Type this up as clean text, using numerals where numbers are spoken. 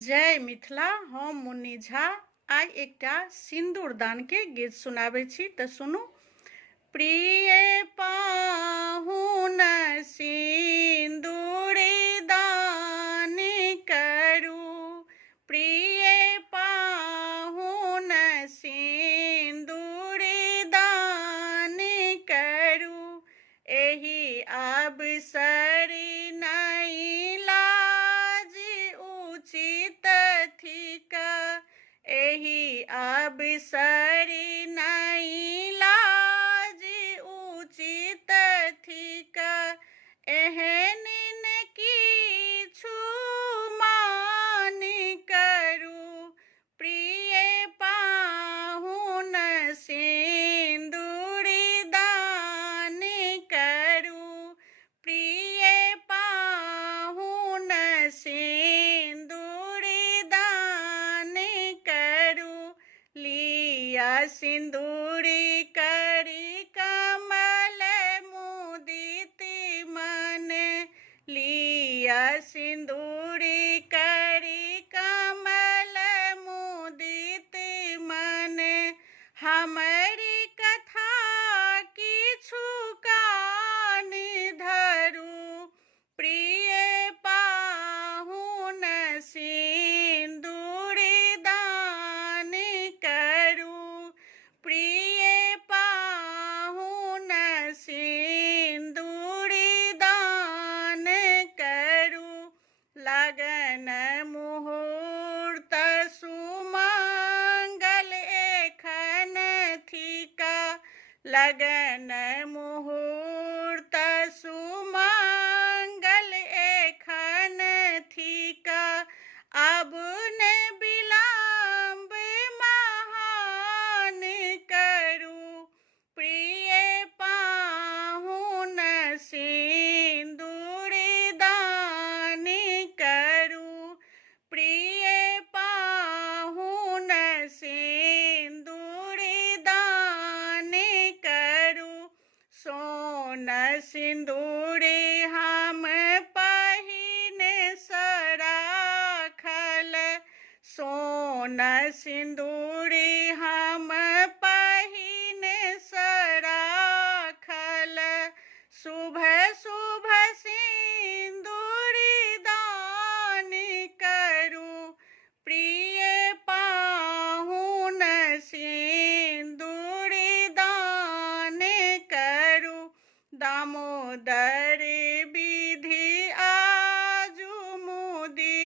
जय मिथिला। हम मुन्नी झा आइ एकटा सिन्दूरदान के गीत सुनाबै छी तऽ सुनू। प्रिय पाहुन सिन्दूर दान करू, प्रिय पाहुन सिन्दूर दान करू, एहि अवसर नहि लाज उचित थिक, एहि अवसर नहि लाज उचित थिक, एहन किछु मान करू, प्रिय पाहुन सिन्दूर दान करू, प्रिय पाहुन सिन्दूर दान करू, लिया सिन्दूर करी कमल मुदित मन, लिया सिन्दूर करी कमल मुदित मन, हमरी कथा किछु कान धरू, प्रिय पाहुन सिन्दूर दान करू, प्रिय पाहुन सिन्दूर दान करू, लगन मुहूर्त सुमंगल एखन थिका, लगन मुहूर्त सुमंगल एखन थिका, अब ने विलम्ब महान करू, प्रिय पाहुन सिन्दूर दान करू, प्रिय पाहुन सिन्दूर दान करू, सोन सिन्दूर हम पहिने स राखल, सोन सिन्दूर